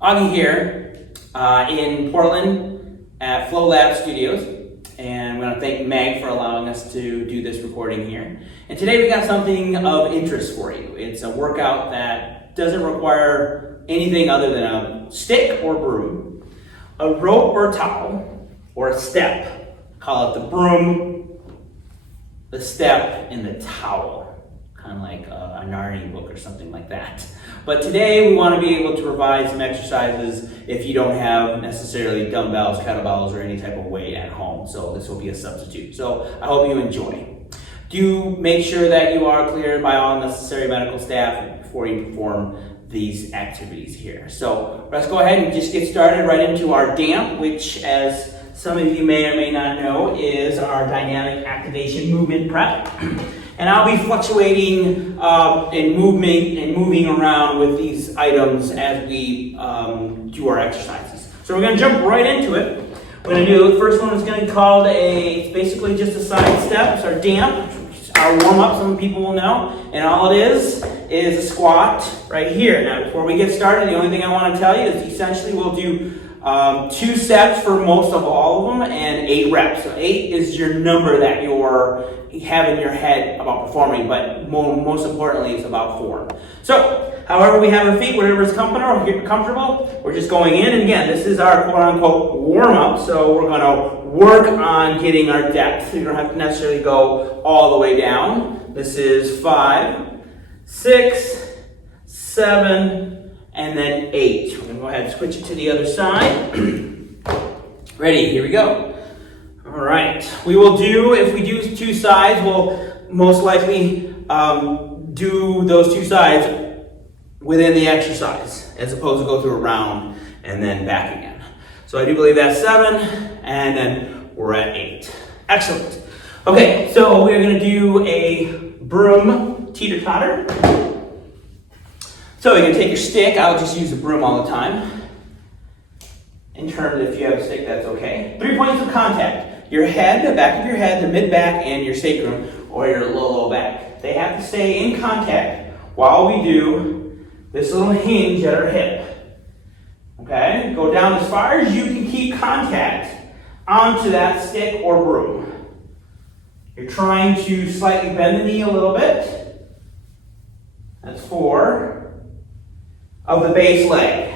Augie here in Portland at Flow Lab Studios, and I'm going to thank Meg for allowing us to do this recording here. And today we got something of interest for you. It's a workout that doesn't require anything other than a stick or broom, a rope or towel, or a step. Call it the broom, the step, and the towel. Kind of like a Narnia book or something like that. But today we want to be able to provide some exercises if you don't have necessarily dumbbells, kettlebells, or any type of weight at home. So this will be a substitute. So I hope you enjoy. Do make sure that you are cleared by all necessary medical staff before you perform these activities here. So let's go ahead and just get started right into our DAMP, which, as some of you may or may not know, is our dynamic activation movement prep. And I'll be fluctuating and moving around with these items as we do our exercises. So we're going to jump right into it. We're going to do, the first one is going to be called basically just a side step. It's our DAMP, our warm-up, some people will know. And all it is a squat right here. Now, before we get started, the only thing I want to tell you is essentially we'll do 2 sets for most of all of them and 8 reps. So 8 is your number that you have in your head about performing, but most importantly, it's about form. So, however we have our feet, whatever is comfortable, we're just going in. And again, this is our quote-unquote warm-up, so we're going to work on getting our depth. So you don't have to necessarily go all the way down. This is 5, 6, 7, and then 8. We're going to go ahead and switch it to the other side. Ready, here we go. All right, we will do, if we do 2 sides, we'll most likely do those 2 sides within the exercise, as opposed to go through a round and then back again. So I do believe that's 7, and then we're at 8. Excellent. Okay, so we're going to do a broom teeter-totter. So you can take your stick. I'll just use a broom all the time. In terms of if you have a stick, that's okay. 3 points of contact. Your head, the back of your head, the mid-back, and your sacrum, or your low back. They have to stay in contact while we do this little hinge at our hip. Okay? Go down as far as you can keep contact onto that stick or broom. You're trying to slightly bend the knee a little bit. That's 4 of the base leg.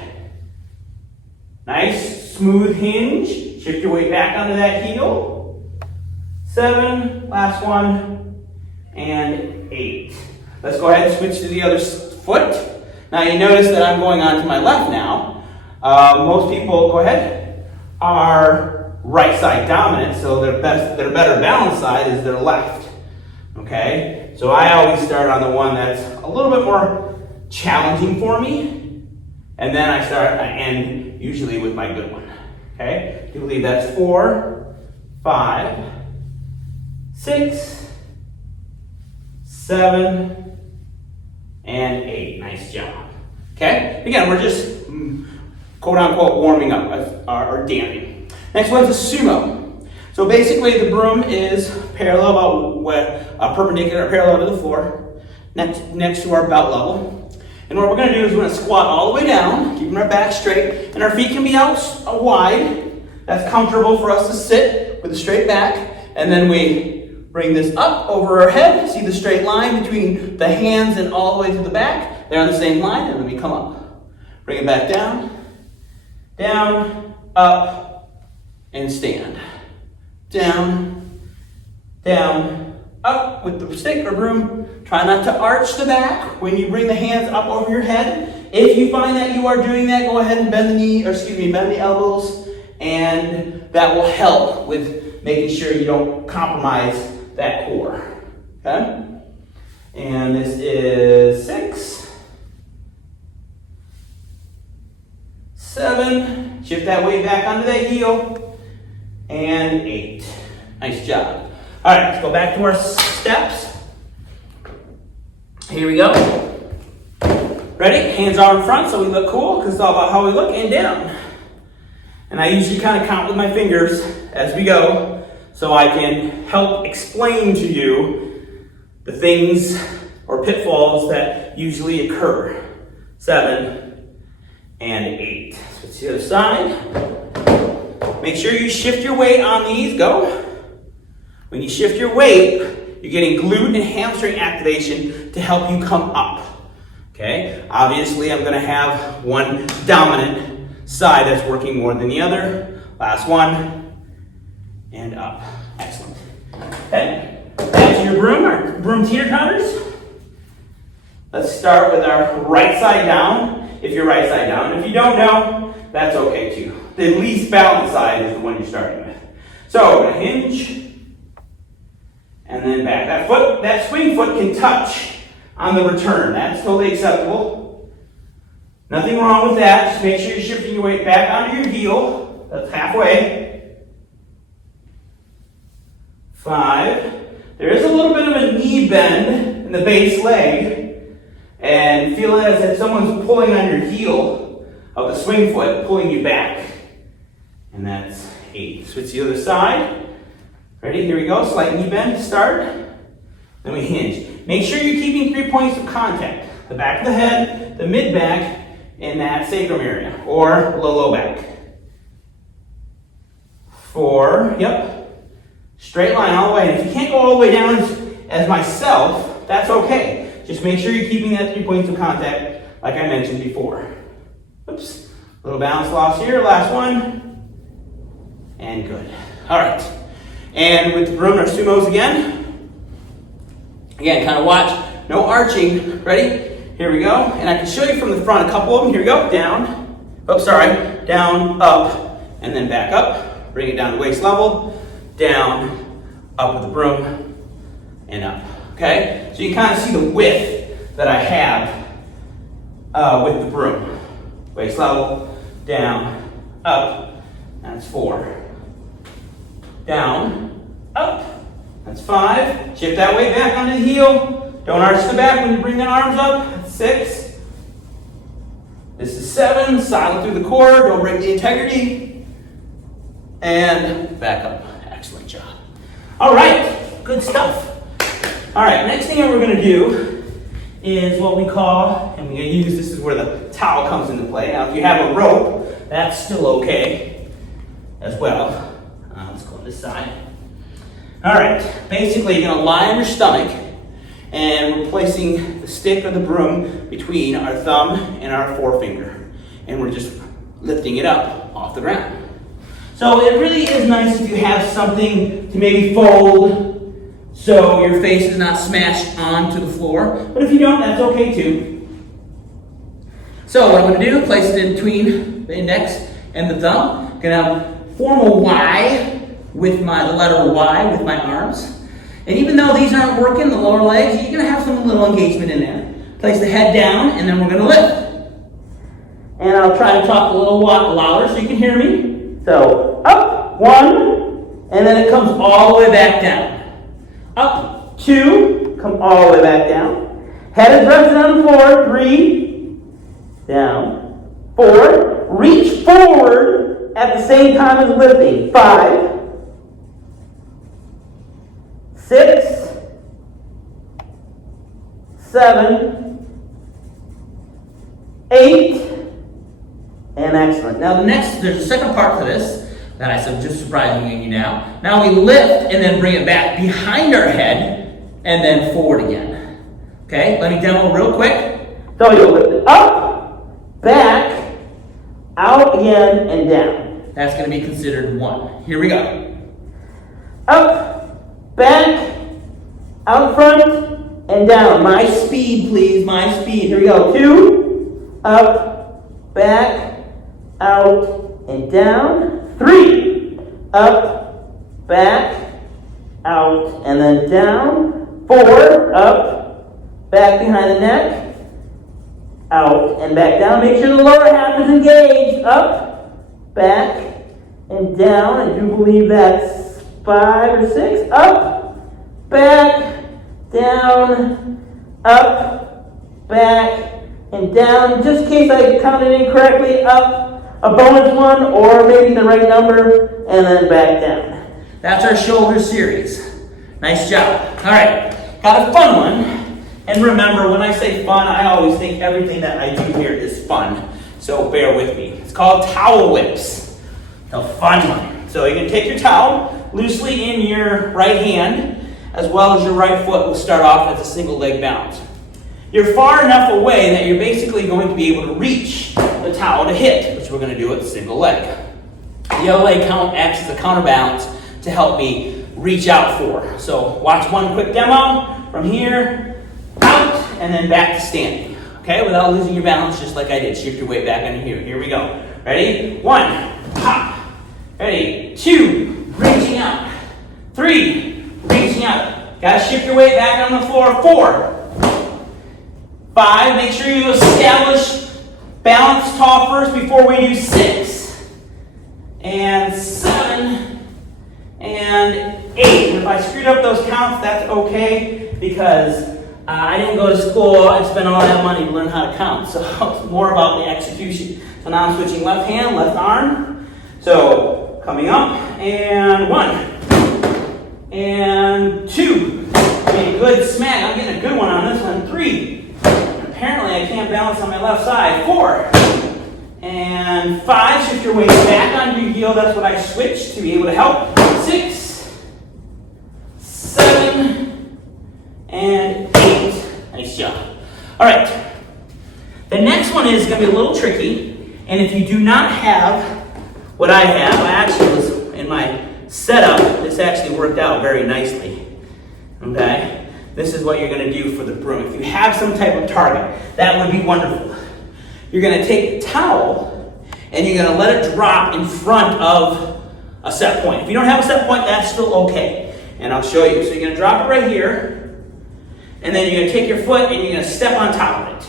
Nice, smooth hinge. Shift your weight back onto that heel. 7, last one, and 8. Let's go ahead and switch to the other foot. Now you notice that I'm going on to my left now. Most people, go ahead, are right side dominant, so their better balanced side is their left. Okay? So I always start on the one that's a little bit more challenging for me, and then I end usually with my good one. Okay, you believe that's 4, 5, 6, 7, and 8. Nice job. Okay, again, we're just quote unquote warming up or damping. Next one's a sumo. So basically, the broom is parallel, perpendicular, parallel to the floor, next to our belt level. And what we're going to do is we're going to squat all the way down, keeping our back straight, and our feet can be out wide. That's comfortable for us to sit with a straight back. And then we bring this up over our head. See the straight line between the hands and all the way to the back? They're on the same line, and then we come up. Bring it back down, down, up, and stand. Down, down, up with the stick or broom. Try not to arch the back when you bring the hands up over your head. If you find that you are doing that, go ahead and bend the elbows, and that will help with making sure you don't compromise that core. Okay? And this is 6, 7, shift that weight back onto that heel, and 8. Nice job. All right, let's go back to our steps. Here we go. Ready? Hands are in front so we look cool, because it's all about how we look, and down. And I usually kind of count with my fingers as we go so I can help explain to you the things or pitfalls that usually occur. 7, and 8. Switch to the other side. Make sure you shift your weight on these. Go. When you shift your weight, you're getting glute and hamstring activation to help you come up. Okay? Obviously, I'm going to have one dominant side that's working more than the other. Last one. And up. Excellent. Okay? Back to your broom, our broom teeter totters. Let's start with our right side down, if you're right side down. If you don't know, that's okay too. The least balanced side is the one you're starting with. So, a hinge, and then back. That swing foot can touch on the return. That's totally acceptable. Nothing wrong with that. Just make sure you're shifting your weight back onto your heel. That's halfway. 5. There is a little bit of a knee bend in the base leg. And feel it as if someone's pulling on your heel of the swing foot, pulling you back. And that's 8. Switch to the other side. Ready? Here we go. Slight knee bend to start. Then we hinge. Make sure you're keeping 3 points of contact. The back of the head, the mid-back, and that sacrum area, or the low back. 4. Yep. Straight line all the way. And if you can't go all the way down as myself, that's okay. Just make sure you're keeping that 3 points of contact like I mentioned before. Oops. Little balance loss here. Last one. And good. All right. And with the broom, our sumos again. Again, kind of watch. No arching. Ready? Here we go. And I can show you from the front a couple of them. Here we go. Down. Oh, sorry. Down, up, and then back up. Bring it down to waist level. Down, up with the broom, and up. Okay? So you can kind of see the width that I have with the broom. Waist level, down, up. That's 4. Down, up. That's 5. Shift that weight back onto the heel. Don't arch the back when you bring the arms up. That's 6. This is 7. Silent through the core. Don't break the integrity. And back up. Excellent job. All right. Good stuff. All right, next thing we're going to do is what we call, and we're going to use, this is where the towel comes into play. Now, if you have a rope, that's still okay as well. Let's go on this side. All right, basically, you're going to lie on your stomach, and we're placing the stick or the broom between our thumb and our forefinger. And we're just lifting it up off the ground. So it really is nice if you have something to maybe fold, so your face is not smashed onto the floor. But if you don't, that's okay too. So what I'm going to do, place it in between the index and the thumb. I'm going to form a Y with the letter Y with my arms. And even though these aren't working, the lower legs, you're going to have some little engagement in there. Place the head down, and then we're going to lift. And I'll try to talk a little louder so you can hear me. So up, 1, and then it comes all the way back down. Up, 2, come all the way back down. Head is resting on the floor, 3, down, 4. Reach forward at the same time as lifting, 5, 6, 7, 8, and excellent. Now there's a second part to this that I'm just surprising you now. Now we lift and then bring it back behind our head and then forward again. Okay, let me demo real quick. So you'll lift it up, back, out again, and down. That's going to be considered 1. Here we go. Up, back, out front, and down. My speed, please, my speed. Here we go. 2, up, back, out, and down. 3, up, back, out, and then down. 4, up, back behind the neck, out, and back down. Make sure the lower half is engaged. Up, back, and down. I do believe that's 5 or 6. Up, back, down, up, back, and down. Just in case I counted incorrectly, up, a bonus 1, or maybe the right number, and then back down. That's our shoulder series. Nice job. All right, got a fun one. And remember, when I say fun, I always think everything that I do here is fun. so bear with me. It's called towel whips. It's a fun one. So you're going to take your towel loosely in your right hand, as well as your right foot will start off as a single leg balance. You're far enough away that you're basically going to be able to reach the towel to hit, which we're going to do with a single leg. The other leg acts as a counterbalance to help me reach out for. So watch one quick demo from here, out, and then back to standing. Okay, without losing your balance, just like I did. Shift your weight back under here. Here we go. Ready? 1, hop. Ready? 2, reaching out. 3, reaching out. Gotta shift your weight back on the floor. 4, 5, make sure you establish balance tall first before we do 6, and 7, and 8. And if I screwed up those counts, that's okay, because I didn't go to school and spend all that money to learn how to count. So it's more about the execution. So now I'm switching left hand, left arm. So coming up, and 1, and 2. Okay, good smack. I'm getting a good one on this one. 3. Apparently I can't balance on my left side. 4, and 5. Shift your weight back onto your heel. That's what I switched to be able to help. 6, 7, and 8. Nice job. All right. The next one is going to be a little tricky. And if you do not have what I have, I actually was in my setup. This actually worked out very nicely. Okay? This is what you're going to do for the broom. If you have some type of target, that would be wonderful. You're going to take the towel and you're going to let it drop in front of a set point. If you don't have a set point, that's still okay. And I'll show you. So you're going to drop it right here, and then you're going to take your foot and you're going to step on top of it,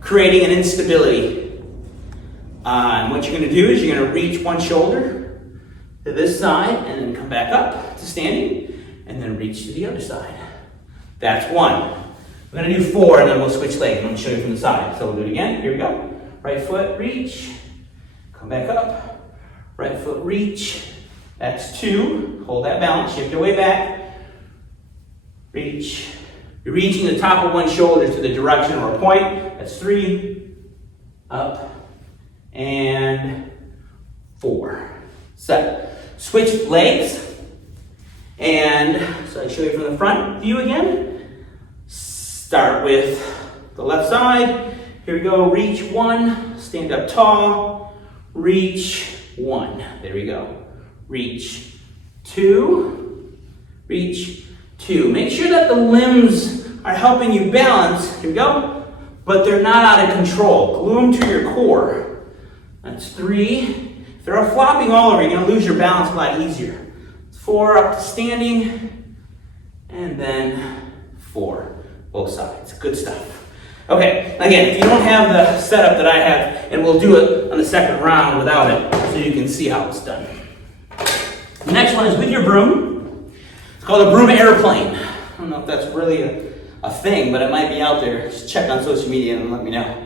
creating an instability. And what you're going to do is you're going to reach one shoulder to this side and then come back up to standing and then reach to the other side. That's 1. We're going to do 4 and then we'll switch legs. I'm going to show you from the side. So we'll do it again. Here we go. Right foot, reach. Come back up. Right foot, reach. That's 2. Hold that balance. Shift your way back. Reach. You're reaching the top of one shoulder to the direction or a point. That's 3. Up. And 4. Set. Switch legs. And so I show you from the front view again. Start with the left side. Here we go. Reach 1. Stand up tall. Reach 1. There we go. Reach 2. Reach 2. Make sure that the limbs are helping you balance. Here we go. But they're not out of control. Glue them to your core. That's 3. If they're flopping all over, you're going to lose your balance a lot easier. 4, up to standing, and then 4, both sides. Good stuff. Okay, again, if you don't have the setup that I have, and we'll do it on the second round without it, so you can see how it's done. The next one is with your broom. It's called a broom airplane. I don't know if that's really a thing, but it might be out there. Just check on social media and let me know.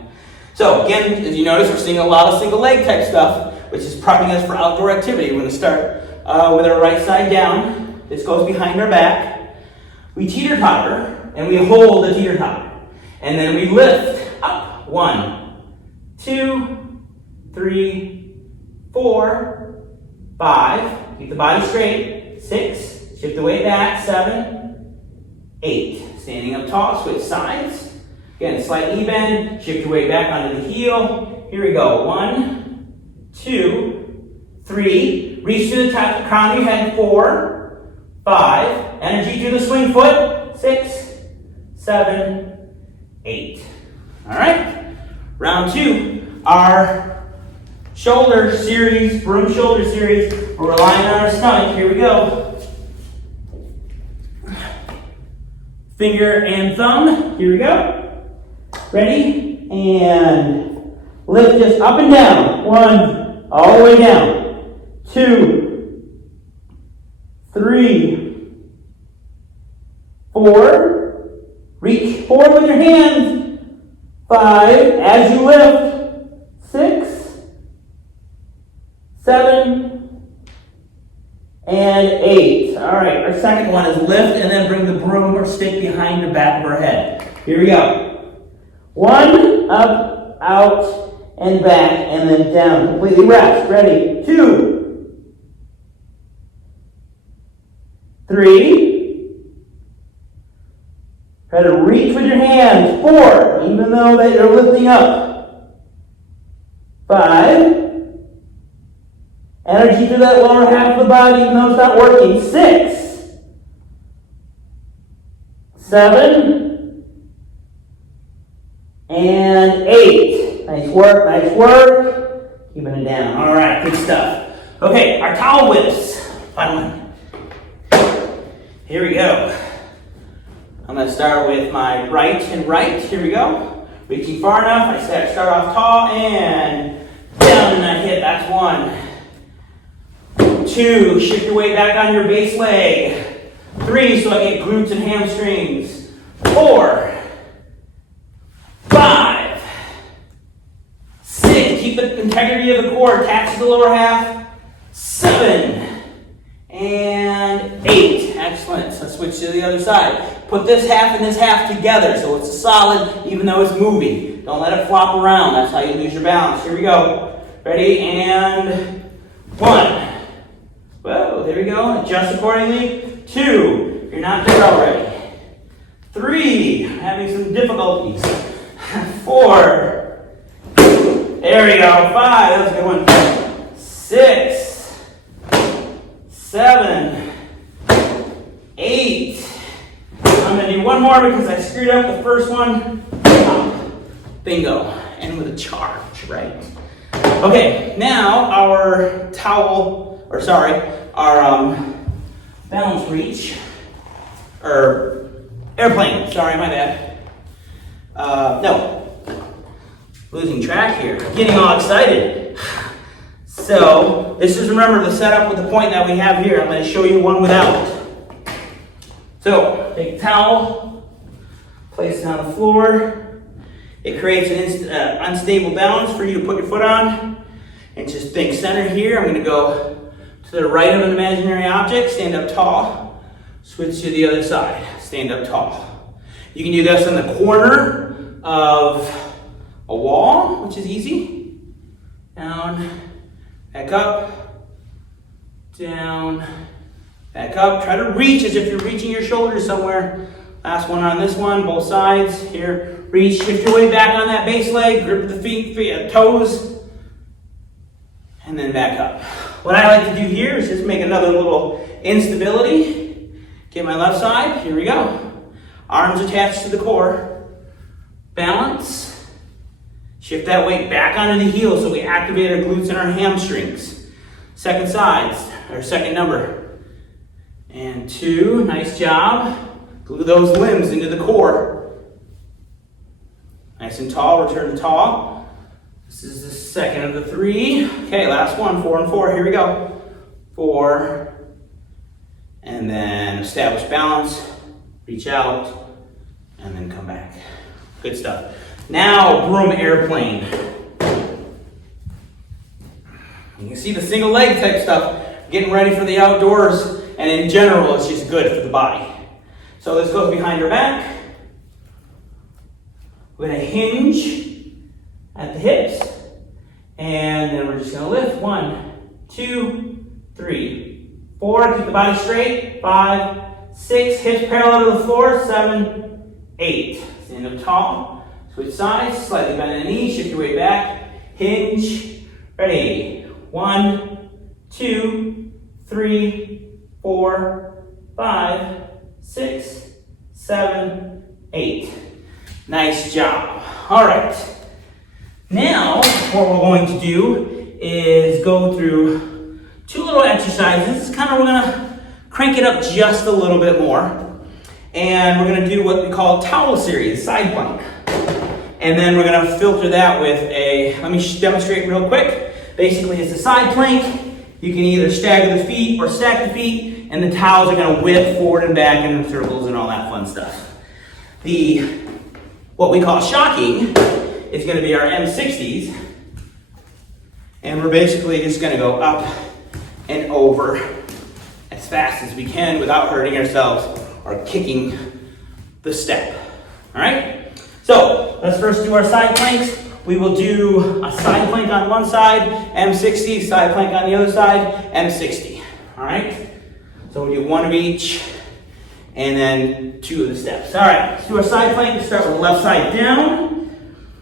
So again, as you notice, we're seeing a lot of single leg type stuff, which is prepping us for outdoor activity. We're going to start with our right side down. This goes behind our back. We teeter-totter, and we hold the teeter-totter. And then we lift up. 1, 2, 3, 4, 5. Keep the body straight. 6. Shift the weight back. 7, 8. Standing up tall, switch sides. Again, slight knee bend. Shift your weight back onto the heel. Here we go. 1, 2, 3. Reach to the top, the crown of your head. 4, 5. Energy to the swing foot. 6, 7, 8. All right. Round 2. Our shoulder series, broom shoulder series. We're relying on our stomach. Here we go. Finger and thumb. Here we go. Ready? And lift this up and down. 1, all the way down. 2, 3, 4. Reach forward with your hands. 5, as you lift. 6, 7, and 8. All right, our second one is lift and then bring the broom or stick behind the back of our head. Here we go. 1, up, out, and back, and then down. Completely rest. Ready? 2, 3. Try to reach with your hands. 4, even though that you're lifting up. 5. Energy through that lower half of the body, even though it's not working. 6, 7, and 8. Nice work, nice work. Keeping it down. All right, good stuff. Okay, our towel whips. Fun one. Here we go. I'm going to start with my right and right. Here we go. Reaching far enough. I start off tall and down and I hit. That's 1. 2, shift your weight back on your base leg. 3, so I get glutes and hamstrings. 4, 5, 6, keep the integrity of the core, attach to the lower half. 7, and 8. Excellent. Let's switch to the other side. Put this half and this half together so it's a solid, even though it's moving. Don't let it flop around. That's how you lose your balance. Here we go. Ready? And 1. Whoa, there we go. Adjust accordingly. 2, if you're not there already. 3, having some difficulties. 4, there we go. 5, that was a good one. 6, 7, 8. I'm going to do one more because I screwed up the first one. Bingo. And with a charge, right? Okay, now our balance reach, or airplane, sorry, my bad. No, losing track here, getting all excited. So, this is, remember, the setup with the point that we have here. I'm going to show you one without. So, take a towel, place it on the floor. It creates an unstable balance for you to put your foot on. And just think center here. I'm going to go to the right of an imaginary object, stand up tall, switch to the other side, stand up tall. You can do this in the corner of a wall, which is easy. Down, back up, down, back up. Try to reach as if you're reaching your shoulders somewhere. Last one on this one, both sides. Here, reach, shift your weight back on that base leg, grip the feet, toes, and then back up. What I like to do here is just make another little instability. Get my left side, here we go. Arms attached to the core. Balance. Shift that weight back onto the heels so we activate our glutes and our hamstrings. Second sides, or second number. And 2, nice job. Glue those limbs into the core. Nice and tall, return to tall. This is the second of the 3. Okay, last one, 4 and 4. Here we go. 4. And then establish balance. Reach out. And then come back. Good stuff. Now, broom airplane. You can see the single leg type stuff. Getting ready for the outdoors. And in general, it's just good for the body. So this goes behind your back. We're going to hinge at the hips, and then we're just going to lift. 1, 2, 3, 4. Keep the body straight. 5, 6. Hips parallel to the floor. 7, 8. Stand up tall. Switch sides. Slightly bend the knee. Shift your weight back. Hinge. Ready. 1, 2, 3, 4, 5, 6, 7, 8. Nice job. All right. Now, what we're going to do is go through 2 little exercises. We're going to crank it up just a little bit more. And we're going to do what we call towel series, side plank. And then we're going to filter that with let me demonstrate real quick. Basically, it's a side plank. You can either stagger the feet or stack the feet, and the towels are going to whip forward and back in circles and all that fun stuff. What we call shocking is going to be our M60s, and we're basically just going to go up and over as fast as we can without hurting ourselves or kicking the step. All right? So let's first do our side planks. we will do a side plank on one side, M60, side plank on the other side, M60. All right? So we'll do one of each, and then 2 of the steps. All right, let's do our side plank. Let's start with the left side down.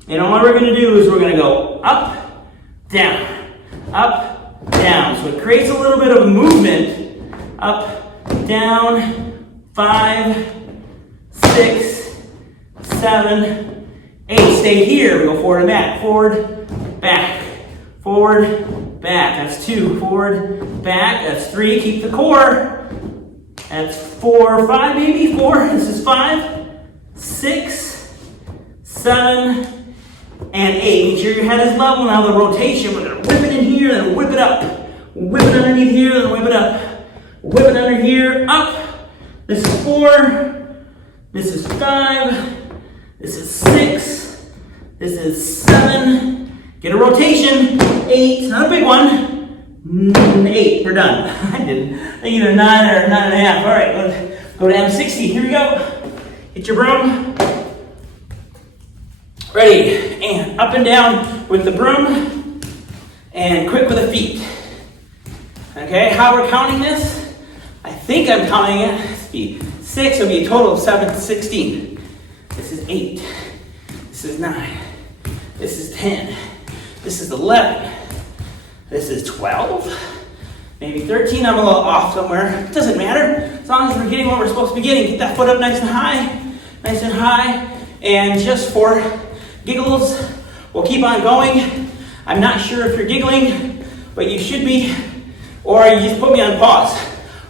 And all we're gonna do is we're gonna go up, down, up, down. So it creates a little bit of movement. Up, down, 5, 6, 7, 8. Stay here. We go forward and back. Forward, back. Forward, back. That's 2. Forward, back. That's 3. Keep the core. That's 4, 5, maybe 4. This is 5, 6, 7, and 8. Make sure your head is level. Now the rotation. We're gonna whip it in here, then whip it up. Whip it underneath here, then whip it up. Whip it under here, up. This is 4. This is 5. This is 6. This is 7. Get a rotation. 8. Not a big one. 8. We're done. I did either 9 or 9.5. All right, let's go to M60. Here we go. Hit your broom. Ready. And up and down with the broom. And quick with the feet. Okay, how we're counting this? I think I'm counting it. This be 6. It'll be a total of 7 to 16. This is 8. This is 9. This is 10. This is 11. This is 12. Maybe 13. I'm a little off somewhere. It doesn't matter. As long as we're getting what we're supposed to be getting. Get that foot up nice and high. Nice and high. And just for giggles, we'll keep on going. I'm not sure if you're giggling, but you should be. Or you just put me on pause.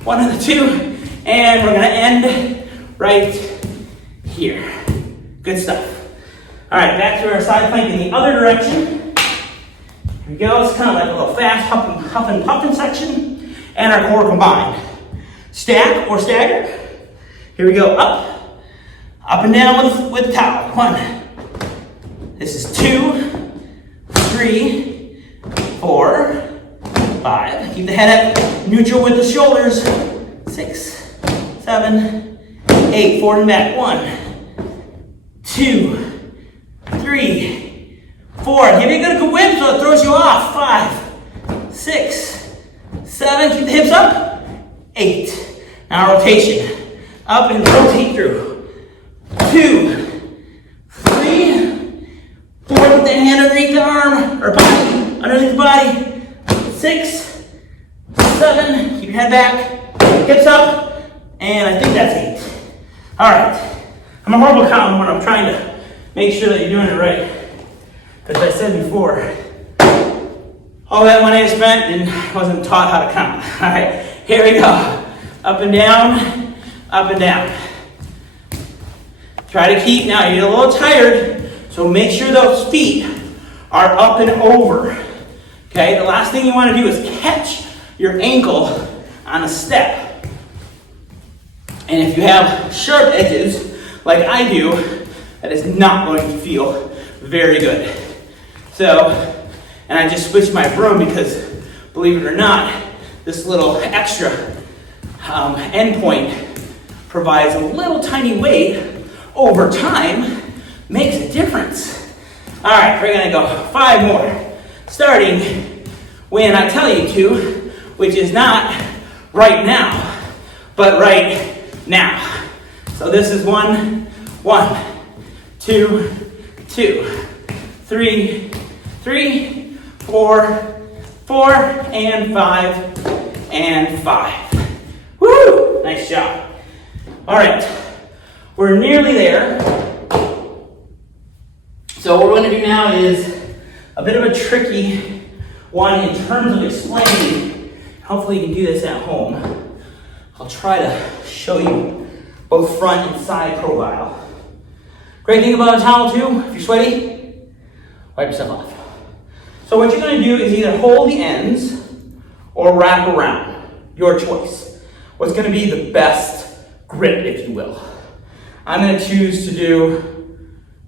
One of the two. And we're going to end right here. Good stuff. All right, back to our side plank in the other direction. Here we go. It's kind of like a little fast huff and puffing section. And our core combined. Stack or stagger. Here we go. Up. Up and down with the towel. 1. This is 2, 3, 4, 5. Keep the head at neutral with the shoulders. 6, 7, 8. Forward and back. 1, 2, 3, 4. Give me a good whip so it throws you off. 5, 6, 7. Keep the hips up. 8. Now rotation. Up and rotate through. 2, 3, 4. Put the hand underneath the arm or body, underneath the body. 6, 7. Keep your head back. Hips up. And I think that's 8. All right. I'm a horrible counter when I'm trying to make sure that you're doing it right. Because I said before, all that money I spent and wasn't taught how to count. All right. Here we go. Up and down. Up and down. Try to keep, now you're a little tired, so make sure those feet are up and over. Okay, the last thing you want to do is catch your ankle on a step. And if you have sharp edges, like I do, that is not going to feel very good. So, and I just switched my broom because, believe it or not, this little extra end point provides a little tiny weight. Over time, makes a difference. All right, we're gonna go 5 more. Starting when I tell you to, which is not right now, but right now. So this is 1, 2, 2, 3, 3, 4, 4, and 5, and 5. Woo! Nice job. All right. We're nearly there. So what we're going to do now is a bit of a tricky one in terms of explaining. Hopefully you can do this at home. I'll try to show you both front and side profile. Great thing about a towel too, if you're sweaty, wipe yourself off. So what you're going to do is either hold the ends or wrap around. Your choice. What's going to be the best grip, if you will. I'm going to choose to do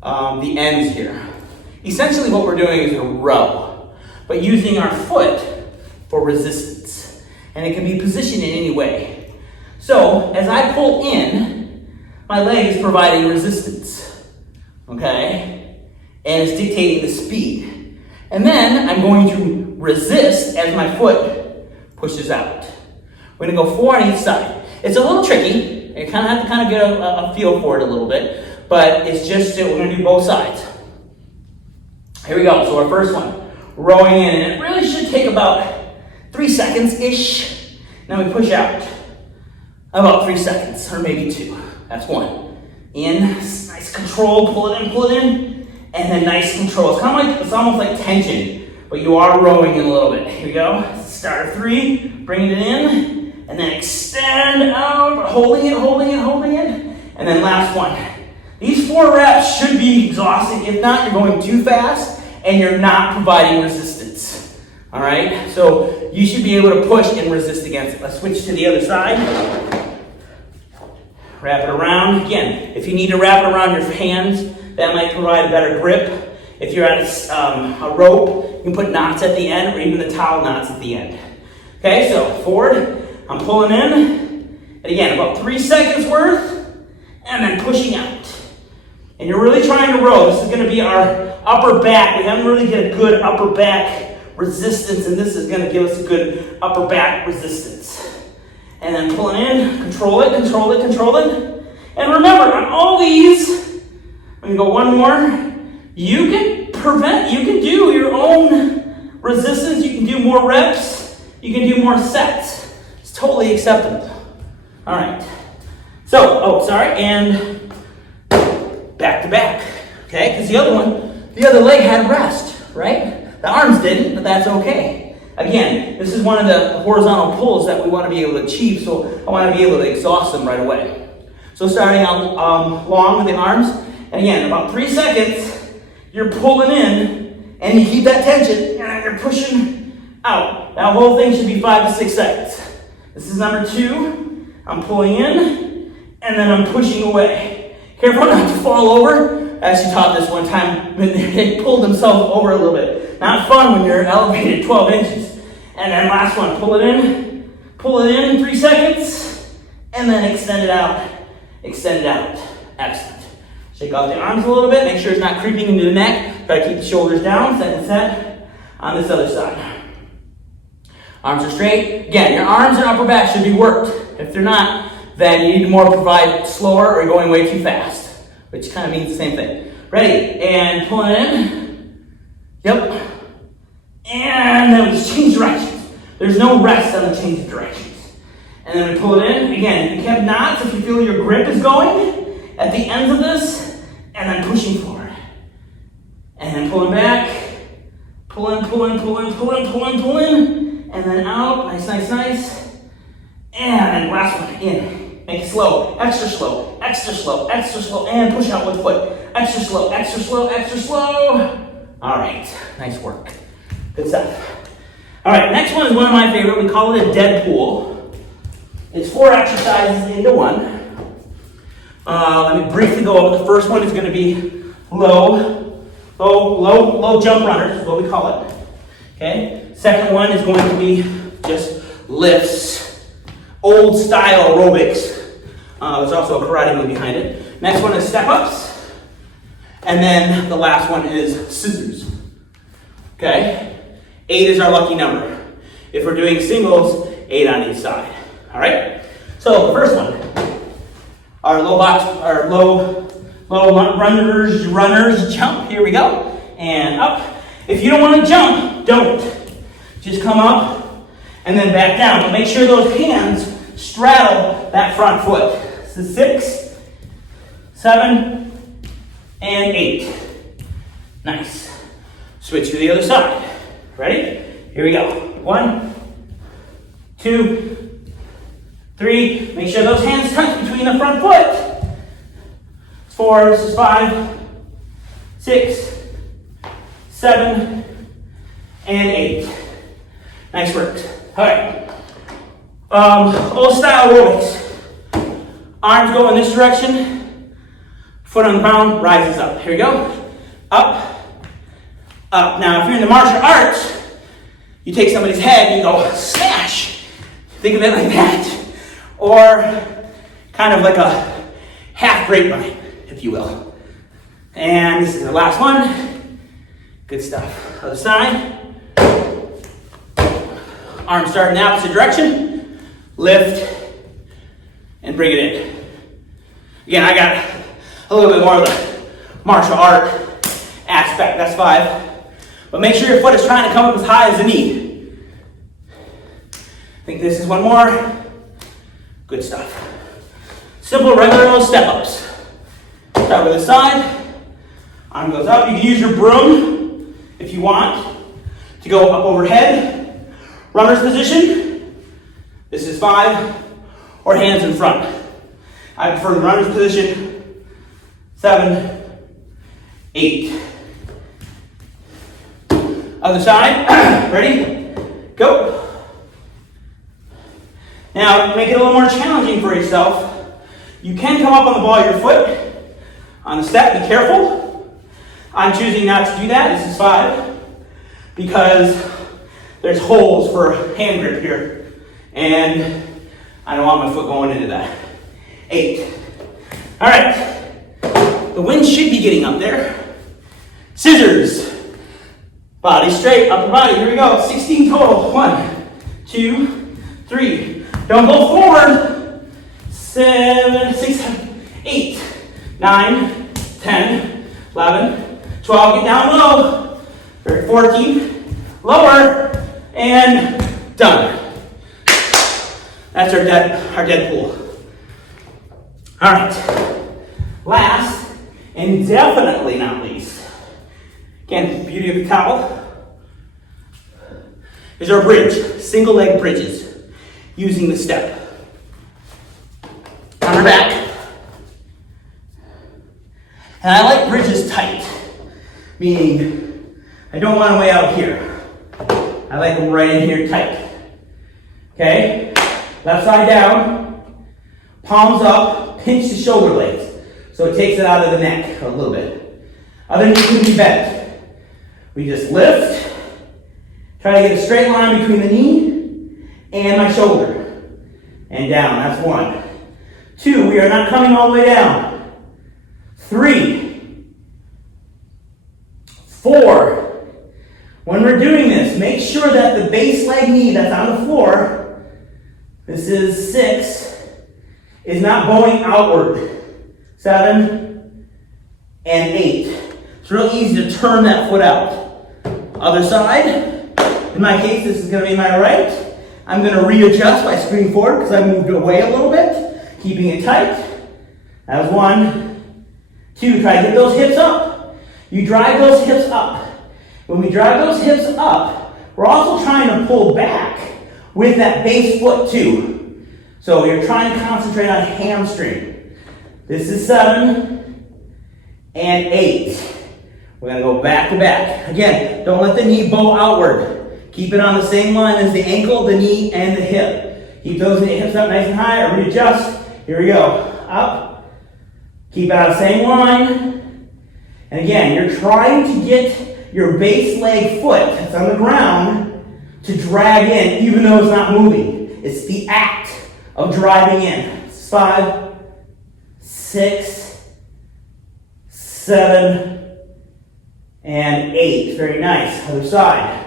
the ends here. Essentially what we're doing is a row, but using our foot for resistance. And it can be positioned in any way. So as I pull in, my leg is providing resistance. Okay? and it's dictating the speed. And then I'm going to resist as my foot pushes out. We're gonna go 4 on each side. It's a little tricky. You kind of have to get a feel for it a little bit, but it's just that we're gonna do both sides. Here we go, so our first one, rowing in, and it really should take about 3 seconds-ish. Now we push out, about 3 seconds, or maybe 2. That's 1. In, nice control, pull it in, and then nice control. It's kind of like, it's almost like tension, but you are rowing in a little bit. Here we go, start of 3, bring it in, and then extend out, holding it, and then last one. These 4 reps should be exhausting. If not, you're going too fast and you're not providing resistance. All right, so you should be able to push and resist against it. Let's switch to the other side. Wrap it around. Again, if you need to wrap it around your hands, that might provide a better grip. If you're at a rope, you can put knots at the end or even the towel knots at the end. Okay, so forward, I'm pulling in, and again, about 3 seconds worth, and then pushing out. And you're really trying to row. This is going to be our upper back. We haven't really get a good upper back resistance, and this is going to give us a good upper back resistance. And then pulling in, control it. And remember, on all these, I'm going to go one more. You can do your own resistance. You can do more reps. You can do more sets. It's totally acceptable. All right. So, and back to back, okay? Because the other leg had rest, right? The arms didn't, but that's okay. Again, this is one of the horizontal pulls that we want to be able to achieve, so I want to be able to exhaust them right away. So starting out long with the arms, and again, about 3 seconds, you're pulling in, and you keep that tension, and you're pushing out. That whole thing should be 5 to 6 seconds. This is number 2. I'm pulling in, and then I'm pushing away. Careful not to fall over. I actually taught this one time when they pulled themselves over a little bit. Not fun when you're elevated 12 inches. And then last one, pull it in 3 seconds, and then extend it out. Excellent. Shake off the arms a little bit, make sure it's not creeping into the neck. Try to keep the shoulders down, set on this other side. Arms are straight. Again, your arms and upper back should be worked. If they're not, then you need to more provide slower or you're going way too fast, which kind of means the same thing. Ready, and pulling in. Yep. And then we just change directions. There's no rest on the change of directions. And then we pull it in. Again, you kept knots if you feel your grip is going at the ends of this, and then pushing forward. And then pulling back. Pulling. And then out. Nice. And then last one, in. Make it slow, extra slow, and push out with foot. Extra slow. All right, nice work. Good stuff. All right, next one is one of my favorite. We call it a dead pool. It's 4 exercises into one. Let me briefly go over. The first one is going to be low jump runners, is what we call it. Okay. Second one is going to be just lifts, old style aerobics. There's also a karate move behind it. Next one is step ups, and then the last one is scissors. Okay. 8 is our lucky number. If we're doing singles, 8 on each side. All right. So the first one, our low runners jump. Here we go, and up. If you don't want to jump, don't. Just come up and then back down. But make sure those hands straddle that front foot. So 6, 7, and 8. Nice. Switch to the other side. Ready? Here we go. 1, 2, 3. Make sure those hands touch between the front foot. 4, this is 5, 6, 7, and 8. Nice work. All right. Old style aerobics. Arms go in this direction. Foot on the ground, rises up. Here we go. Up. Now, if you're in the martial arts, you take somebody's head and you go smash. Think of it like that. Or kind of like a half grapevine, if you will. And this is the last one. Good stuff. Other side. Arms start in the opposite direction. Lift and bring it in. Again, I got a little bit more of the martial art aspect. That's 5. But make sure your foot is trying to come up as high as the knee. I think this is one more. Good stuff. Simple, regular little step-ups. Start with the side. Arm goes up. You can use your broom if you want to go up overhead. Runner's position. This is 5. Or hands in front. I prefer the runner's position. 7, 8. Other side. Ready? Go. Now, make it a little more challenging for yourself. You can come up on the ball of your foot. On the step, be careful. I'm choosing not to do that. This is 5. Because there's holes for hand grip here. And I don't want my foot going into that. 8. All right. The wind should be getting up there. Scissors. Body straight, upper body. Here we go. 16 total. 1, 2, 3. Don't go forward. 7, 6, 7, 8, 9, 10, 11, 12. Get down low. 14. Lower. And done. That's our dead pool. All right. Last, and definitely not least, again, beauty of the towel, is our bridge. Single leg bridges using the step. On our back. And I like bridges tight, meaning I don't want them way out here. I like them right in here tight. Okay? Left side down, palms up, pinch the shoulder blades. So it takes it out of the neck a little bit. Other knee can be bent. We just lift, try to get a straight line between the knee and my shoulder. And down, that's 1. 2, we are not coming all the way down. 3, 4. When we're doing this, make sure that the base leg knee that's on the floor, this is 6, is not bowing outward. 7 and 8. It's real easy to turn that foot out. Other side. In my case, this is going to be my right. I'm going to readjust by scooting forward because I moved away a little bit, keeping it tight. That was 1, 2. Try to get those hips up. You drive those hips up. When we drive those hips up, we're also trying to pull back with that base foot too. So you're trying to concentrate on hamstring. This is 7 and 8. We're going to go back to back. Again, don't let the knee bow outward. Keep it on the same line as the ankle, the knee, and the hip. Keep those hips up nice and high. Readjust. Here we go. Up. Keep it on the same line. And again, you're trying to get your base leg foot that's on the ground to drag in, even though it's not moving. It's the act of driving in. 5, 6, 7, and 8. Very nice. Other side.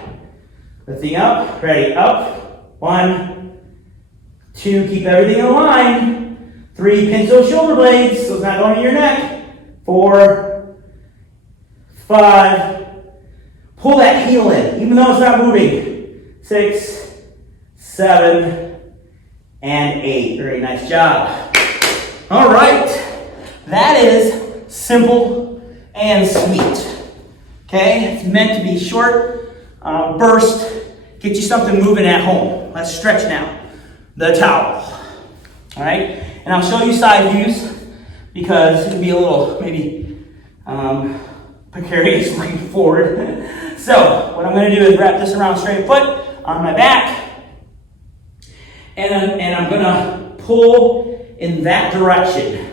Lifting up. Ready. Up. 1, 2. Keep everything in line. 3. Pinch those shoulder blades so it's not going in your neck. 4, 5. Pull that heel in, even though it's not moving. 6, 7, and 8. Very nice job. All right. That is simple and sweet. Okay? It's meant to be short, burst, get you something moving at home. Let's stretch now. The towel. All right? And I'll show you side views because it'll be a little maybe precarious looking forward. So what I'm going to do is wrap this around straight foot on my back. And I'm going to pull in that direction.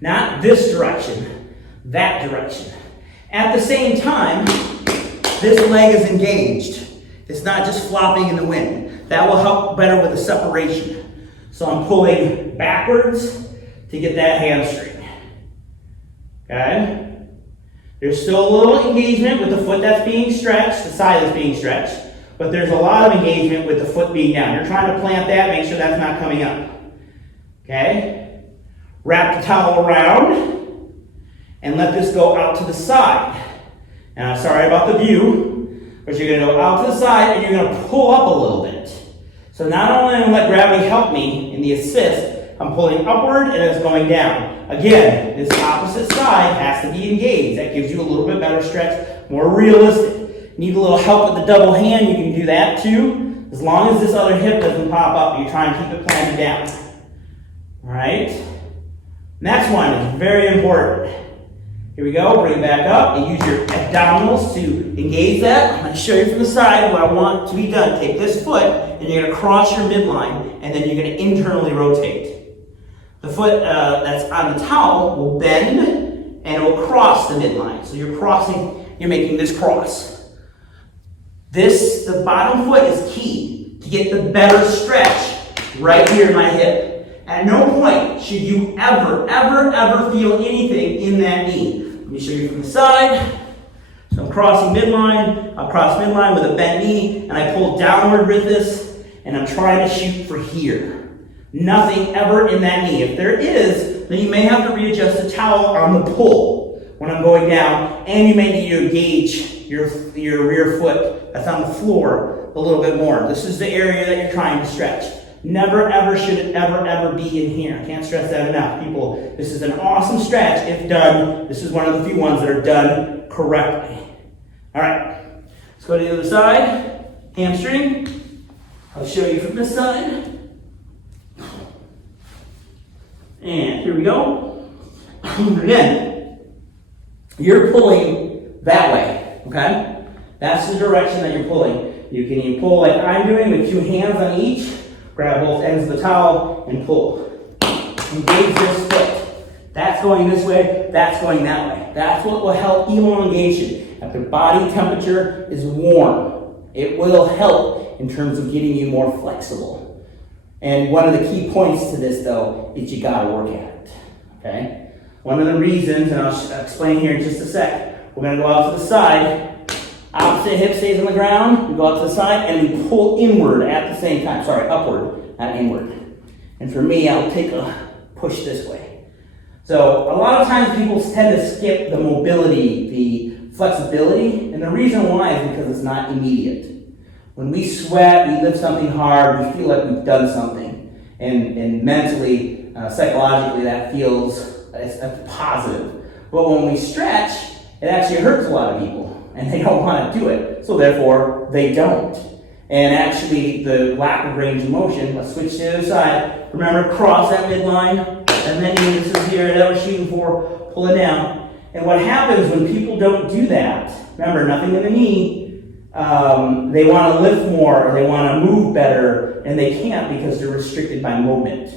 Not this direction, that direction. At the same time, this leg is engaged. It's not just flopping in the wind. That will help better with the separation. So I'm pulling backwards to get that hamstring. Okay? There's still a little engagement with the foot that's being stretched, the side that's being stretched, but there's a lot of engagement with the foot being down. You're trying to plant that, make sure that's not coming up. Okay? Wrap the towel around and let this go out to the side. Now, I'm sorry about the view, but you're going to go out to the side and you're going to pull up a little bit. So not only am I going to let gravity help me in the assist, I'm pulling upward and it's going down. Again, this opposite side has to be engaged. That gives you a little bit better stretch, more realistic. Need a little help with the double hand, you can do that too. As long as this other hip doesn't pop up, you try and keep it planted down. Alright? Next one is very important. Here we go, bring it back up and use your abdominals to engage that. I'm going to show you from the side what I want to be done. Take this foot and you're going to cross your midline and then you're going to internally rotate. The foot that's on the towel will bend and it will cross the midline. So you're crossing, you're making this cross. The bottom foot is key to get the better stretch right here in my hip. At no point should you ever feel anything in that knee. Let me show you from the side. So I'm crossing midline, I'll cross midline with a bent knee, and I pull downward with this, and I'm trying to shoot for here. Nothing ever in that knee. If there is, then you may have to readjust the towel on the pull when I'm going down, and you may need to engage your rear foot that's on the floor a little bit more. This is the area that you're trying to stretch. Never ever should it ever be in here. I can't stress that enough. People, this is an awesome stretch if done. This is one of the few ones that are done correctly. All right, let's go to the other side. Hamstring. I'll show you from this side. And here we go. Again, you're pulling that way, okay? That's the direction that you're pulling. You can pull like I'm doing with 2 hands on each, grab both ends of the towel and pull. Engage this foot. That's going this way, that's going that way. That's what will help elongation. If the body temperature is warm, it will help in terms of getting you more flexible. And one of the key points to this, though, is you gotta work at it, okay? One of the reasons, and I'll explain here in just a sec, we're gonna go out to the side, opposite hip stays on the ground, we go out to the side, and we pull inward at the same time. Sorry, upward, not inward. And for me, I'll take a push this way. So a lot of times people tend to skip the mobility, the flexibility, and the reason why is because it's not immediate. When we sweat, we lift something hard, we feel like we've done something. And mentally, psychologically, that feels that's positive. But when we stretch, it actually hurts a lot of people, and they don't want to do it. So therefore, they don't. And actually, the lack of range of motion, let's switch to the other side. Remember, cross that midline, and then this is here that we're shooting for, pull it down. And what happens when people don't do that, remember, nothing in the knee, they want to lift more, or they want to move better, and they can't because they're restricted by movement,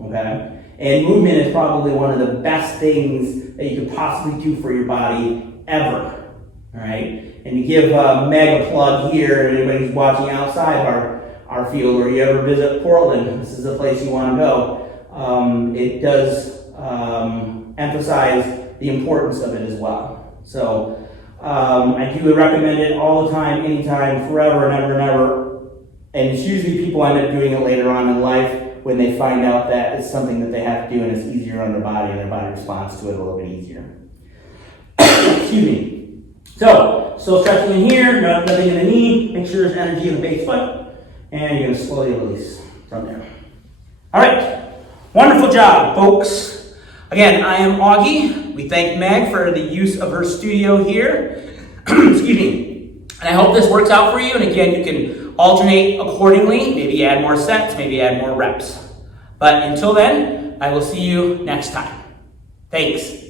okay? And movement is probably one of the best things that you could possibly do for your body ever, all right? And to give Meg a plug here, anybody who's watching outside our field, or you ever visit Portland, this is the place you want to go. It does emphasize the importance of it as well. So I do recommend it all the time, anytime, forever and ever and ever. And it's usually people end up doing it later on in life when they find out that it's something that they have to do and it's easier on their body, and their body responds to it a little bit easier. Excuse me. So, still stretching in here, nothing in the knee, make sure there's energy in the base foot, and you're going to slowly release from there. All right, wonderful job, folks. Again, I am Augie. We thank Meg for the use of her studio here. Excuse me. And I hope this works out for you. And again, you can alternate accordingly. Maybe add more sets, maybe add more reps. But until then, I will see you next time. Thanks.